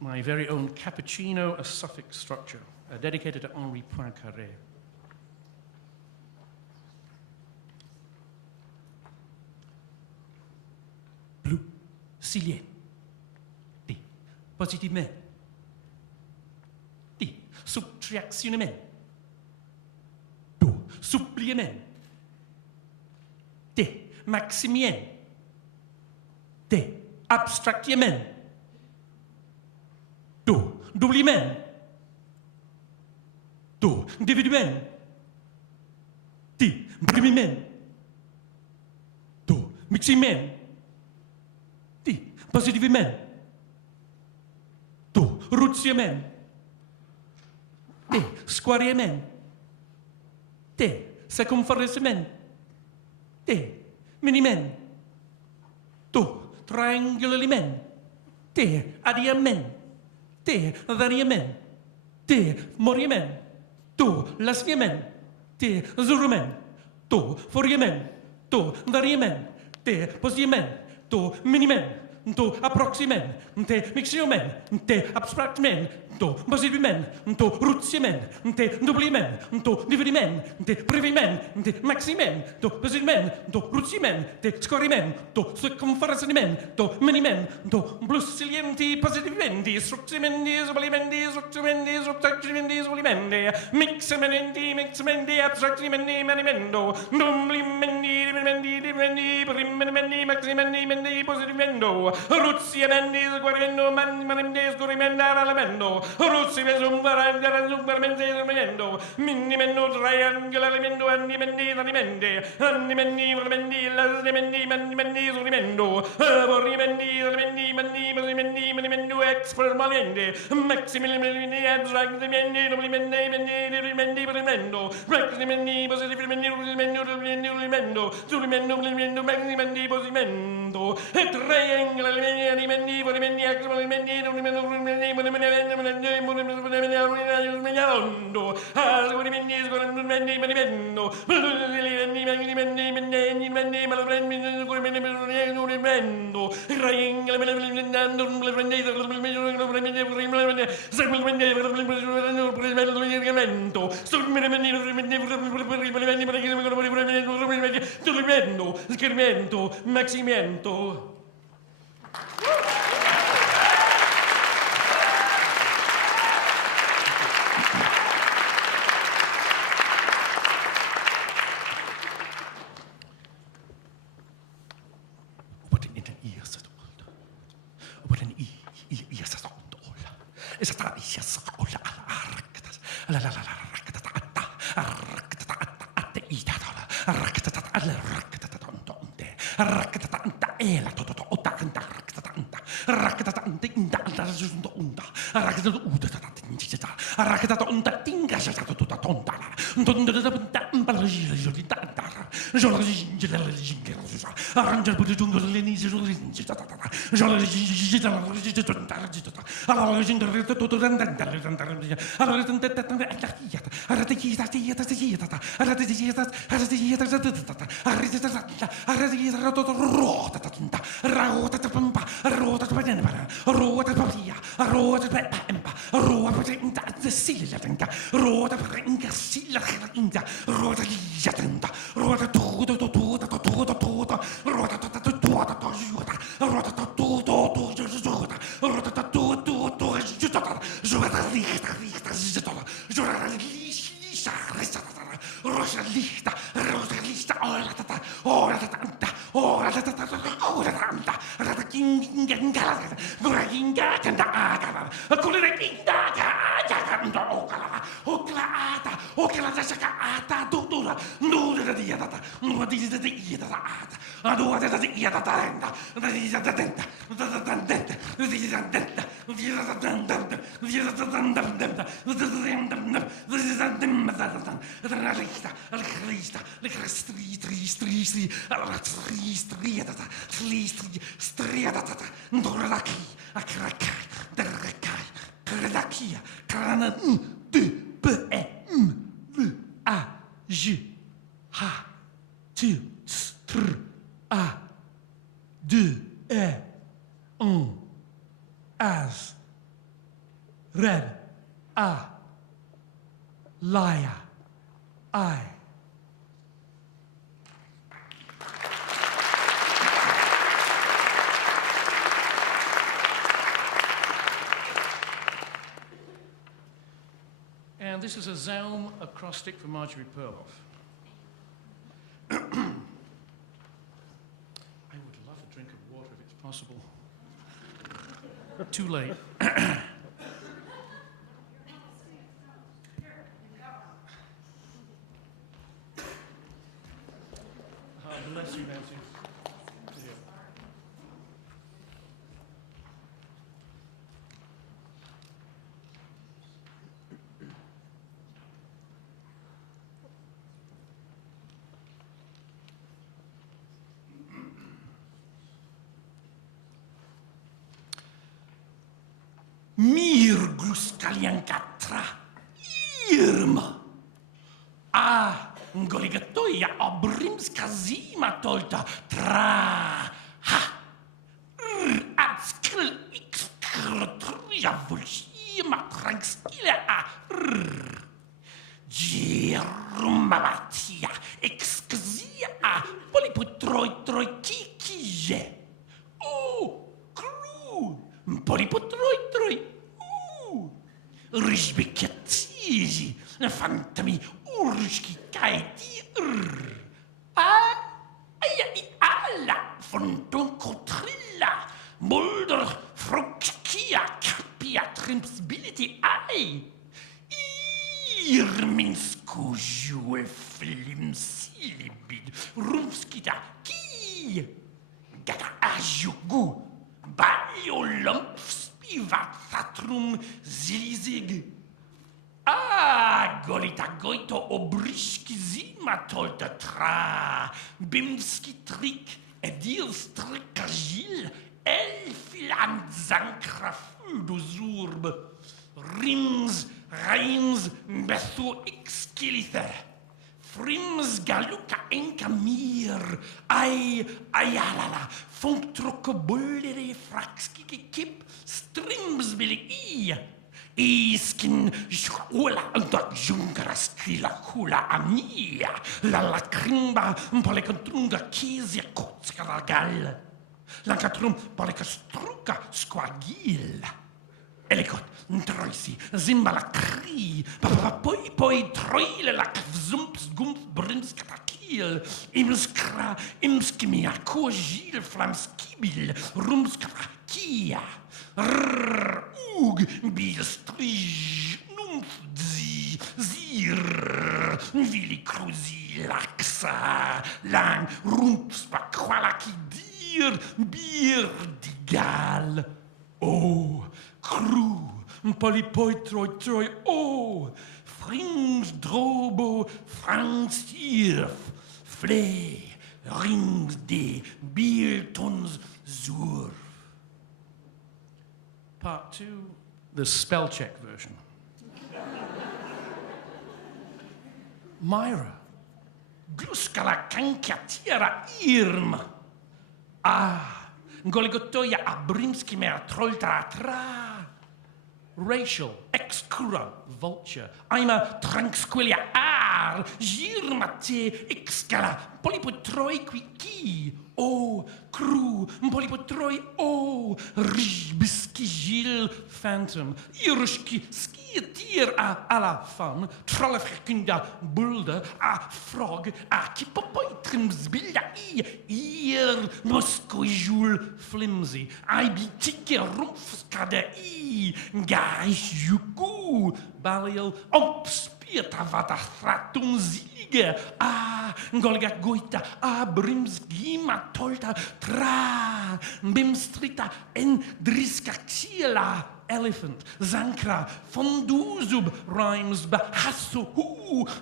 my very own cappuccino, a suffix structure, dedicated to Henri Poincaré. Blue, silien, D, positivement, D, subtractionnement, Do, supplément, D, maximien, D, abstractement, Do, doublement, Do, individuellement, D, brimiment, Do, miximent, D, positivement, Do, rutiement, D, squariement, D, circumferencement, D, miniment, Do, triangulalement, D, adiament, D, variament, D, moriement, Do, lasciament, D, zurement, Do, foriement, Do, variament, D, posiment, Do, miniment, Do, approximent, D, mixioment, D, abstractement, Do, positivement, Do, rutiement, D, doublement, Do, dividiment, D, priviment, D, maximent, Do, positivement, Do, rutiement, D, scorriment, Do, circumferencement, Do, miniment, Do, plus silienti, positiventi, structimenti, supplementi, structimenti, subtractimenti, supplementi, mixamenti, abstractimenti, manimento, doublimenti, dividimenti, primimenti, maximenti, positivento, rutiamenti, scorrimento, manimenti, scorrimento, aralamento, rutiamento, minimento, triangolarimento, animenti, manimenti, scorrimento, vorrimenti, manimenti, expermalmente, maximilmente, abstractimenti, doublimenti, primendo, maximenti, positivamente, rulimento, sulimento, maximenti, posimento, triangolarimenti, animenti, vorrimenti, expermalmente, maximento. red, liar, I. And this is a Zaum acrostic for Marjorie Perloff. I would love a drink of water if it's possible. Too late. Bless you, Nancy. Yeah. Mir gruskaliankatra irma. Ngoligatoja obrimska zima tolta tra ha atskil ikskrotruja vulshima transkile Girumavatia exkzia poliputroi kikije kru poliputroi Rishbikatiji fantami urski kaiti alla fonton kotrilla mulder frukskia kapia trimsbility irminsku jule flimsilibid rumskita ki gata ajugu baliolumps Ivathatrum zilizig. Golita goito obriski zima tolta tra. Bimski trik edir strikagil. Elfiland zankra fudozurb. Rims, reims, bethu ixkilithe. Frims galuka enkamir. Ayalala. Funktrokobullere frakskiki kip. Strimsbilly Iskin Shula da Jungara Strila Hula Amia La Lacrimba Polecatrunga Kizia Kotskaragal Lancatrum Polecastruca Squagil Elicot Troisi Zimbala Cri Poi Troile la Zumps Gump Brimskatakil Imskra Imskimia Kogil Flamskibil Rumskakia Ug Bilstrij Numfzi Zir Vili Cruzi Laxa Lang Rumpspa Qualaki Dir Birdigal Cru Polypoitroi Frings Drobo Franks Irf Fle Rings de Biltons Zur Part 2, the spell check version. Myra. Gluskala kankatira irma. Goligotoya abrimski mer trolta tra. Racial, excura, vulture. I'm a tranquillia girmate, excala, polypotroi quiki. Cru, polypotroi, ribskigil, phantom, irushki, skiatir la fun, trollefrekinda, bulder, frog, kipopoitrimsbilda, ear, moscoijul, flimsy, ibitike rumfskade, gaish yuku, balial, Pietavata fratum zige, golga goita, brimsgima tolta, tra, bimstrita, en driskaxiela, elephant, zankra, fonduzub, rhymes, bahasu,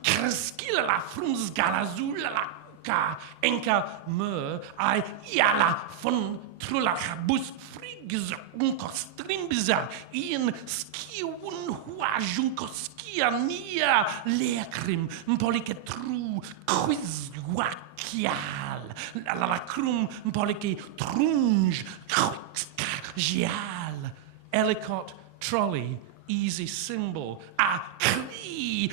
kreskila, frumsgalazula, enka, mer, iala, fon, trulla, habus, frigs, unkostrimbiza, in skiun, huajunkoskia, nia, lekrim, polike tru, quiz, wakial, la crum, polike trunge, quixa, gial, elicot, trolley, easy symbol, a kri,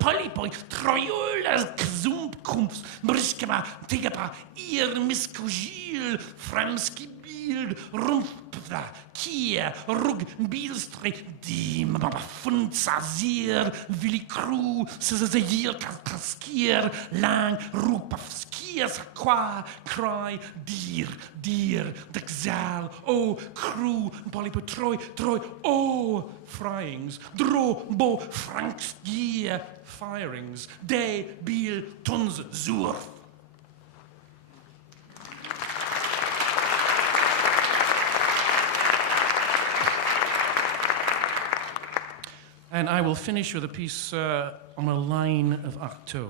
polipoi, troiolas, kzumpkumps, briskaba, tegapa, ir miskogil, fremski bild, rumpda, kier, rug, bilstri, dim, funza, zir, vilikru, sezir, kaskier, lang, rupavskier, sakwa, cry, dir, dexal, o, crew, polypatroi, troi, o, fryings, dro, bo, franks, gier, firings, de, bil, tons, zur. And I will finish with a piece on a line of Artaud.